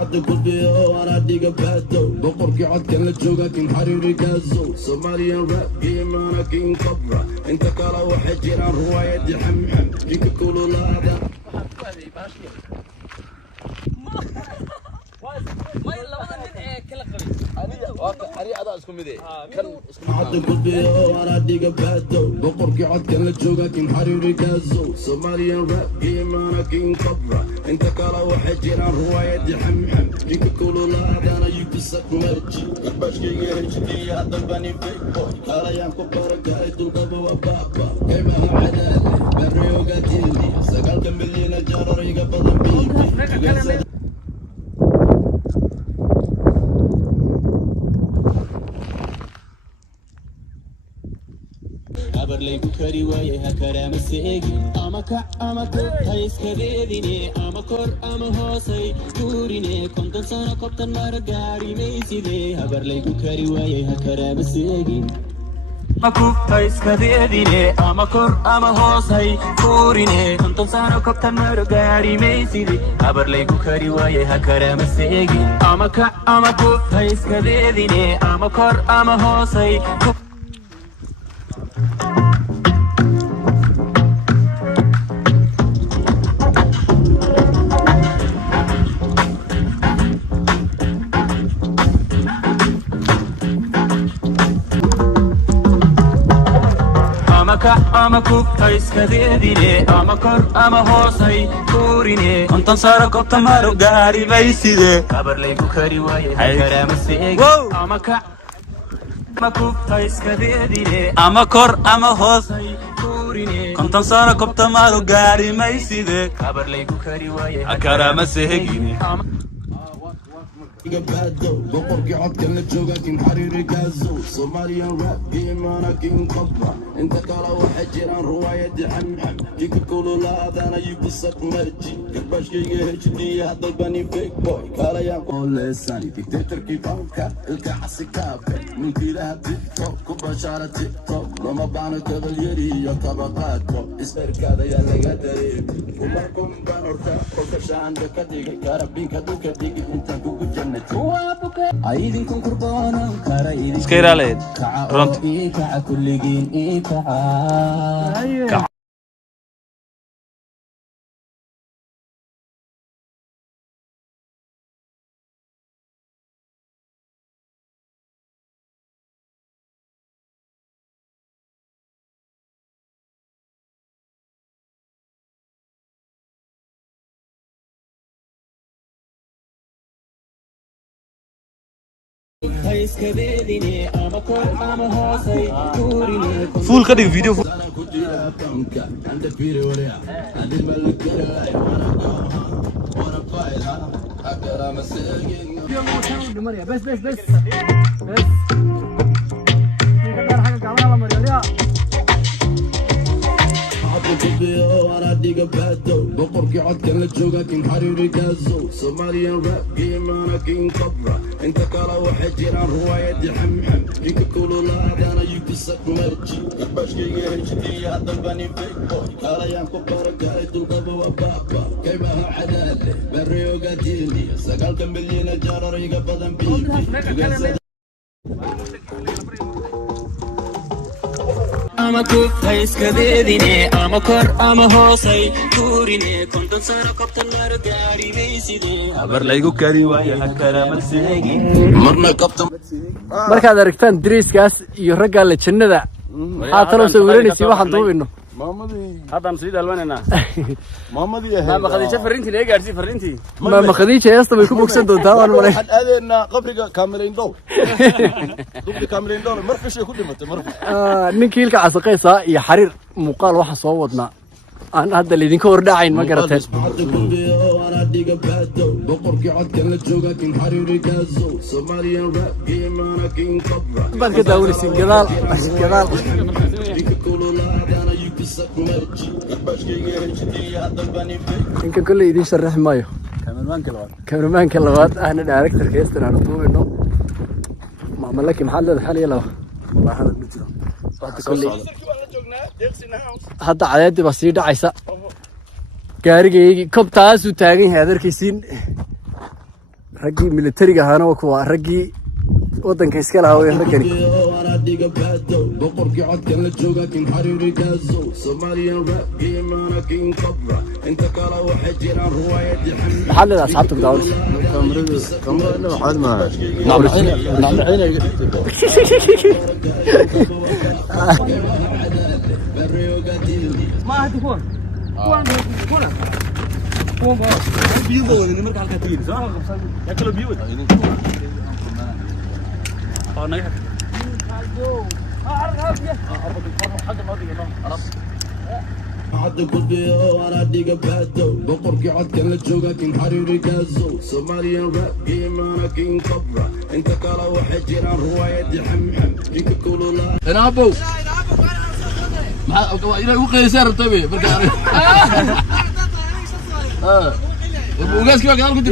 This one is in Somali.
حتى كل يوم انا اديك بادو بقرك عد كان لتشوقا كين حريري كازو سوماليا راب جيم انا كين كبرة انت كلا واحد جيران رواية دي حمحم فيك كولو لا هذا حتى كل يوم انا اديك بادو بقرك عد كان لتشوقا كين حريري كازو سوماليا راب جيم انا كين كبرة انت كلا واحد جيران رواية دي حمحم فيك كولو لا هذا انا يكسك مرجي باش كي هجدي هذا بني بيك بوي كلا يانكو بركاي تلقى وبابا كيما عدالي بريو قاتيلي سقال كملينا جاري قبل بيبي abarlaygu kari waaye ha karaamase egi ama kac ama kor ha iska reedine ama kor ama hoosay guurine konton sano kobtan mara gaarimayside habarlaygu kari waaye ha karaamase egi makuf ha iska reedine ama kor ama hoosay guurine konton sano kobtan mara gaarimayside habarlaygu kari waaye ha karaamase egi ama kac ama kuf ha iska reedine ama kor ama hoosay ama kuf ha iska reedine ama kor ama hoosay guurine konton sano kobta maro gaari mayside habarlaygu kari waaye ha karaamase egi ama kac ama kuf ha iska reedine ama kor ama hoosay guurine konton sano kobta maro gaari mayside habarlaygu kari waaye ha karaamase egine بقرك عد كان لتشوقا كين حريري كازو سوماليا راب جيم انا كين كبرة انت كلا واحد جيران رواية دي حمحم فيك كولو لا هذا انا يكسك مرجي باش كي هجدي هذا بني بيك بوي كلا يانكو لساني تكتر كيفانكا الكحسي كافي من كيلها تيك توك وبشارة تيك توك لما بانا كباليري يا طبقات اسمرك هذا يا لقدري ومركم بانورتا وكشان دكتيك كاربين كدوك ديك انت كوكو جنة عيدكم قربانا كرايد سكير عليه رنت كع كل جين كع فول كده فيديو فول. انا اديك بادو بقرك عد كان لتشوقا كين حريري كازو سوماليا راب جيم انا كين كبرة انت كلا واحد جيران رواية دي حمحم فيك كولو لا هذا انا يكسك مرجي باش كي هجدي هذا بني بيك بوي كلا يانكو بركاي تلقى وبابا كيما عدالي بريو قاتيلي سقال كملينا جاري قبل بيبي ama kuf ha iska reedine ama kor ama hoosay guurine konton sano kobtan maro gaari mayside habarlaygu kari waaye ha karaamase egi marna kabta markaad aragtaan dariiskaas iyo raggaa la jannada waxaa taloo sawiranaysi waxaan duubino haddaan sii dalbanayna maama khadiija heesta bay ku bogsan doontaa waan malay waxaan aadaynaa qabriga kaamirayndow dubli kaamirayndow marfishay ku dhimatay marfish ninkii ilka casaqaysaa iyo xariir muuqaal waxa soo wadnaa aan hadda laydinka hordhacayn ma garateen baad ka daawanaysin gadaal gadaal inka kolley idiin sharaxi maayo kameramaanka labaad ahna directorka heestan aanu duubino maamalaki maxaad leedahay xal iyo laba والله هذا مجرم hadda cadeedii baa sii dhacaysa gaarigaygii kobtaasuu taagan yahay adeerkaysiin raggii militariga ahaana waa kuwa raggii waddanka iska lahaa way raggani أنا ديجا بادو بقرقي عد كان لجوجا كين حريري جازو سوماليان راب جيم أنا كين كبرة أنت كلا واحد جيران رواية حمل maxaad leedahay asxaabta ku daawanaysa كاميرا واحد ما نعم عيني ما هدي فون بيو اللي مركز على كتير صح ياكلوا بيو عد كوديو أنا ديجا بادو بقرقي عد كان لجوجا كين حريري جازو سوماليان راب جيم أنا كين كبرة أنت كلا واحد جيران رواية حمحم فيك كل لا أنا أبو ما إلى وقت يسار تبي بركان وقاس كيف قال كنت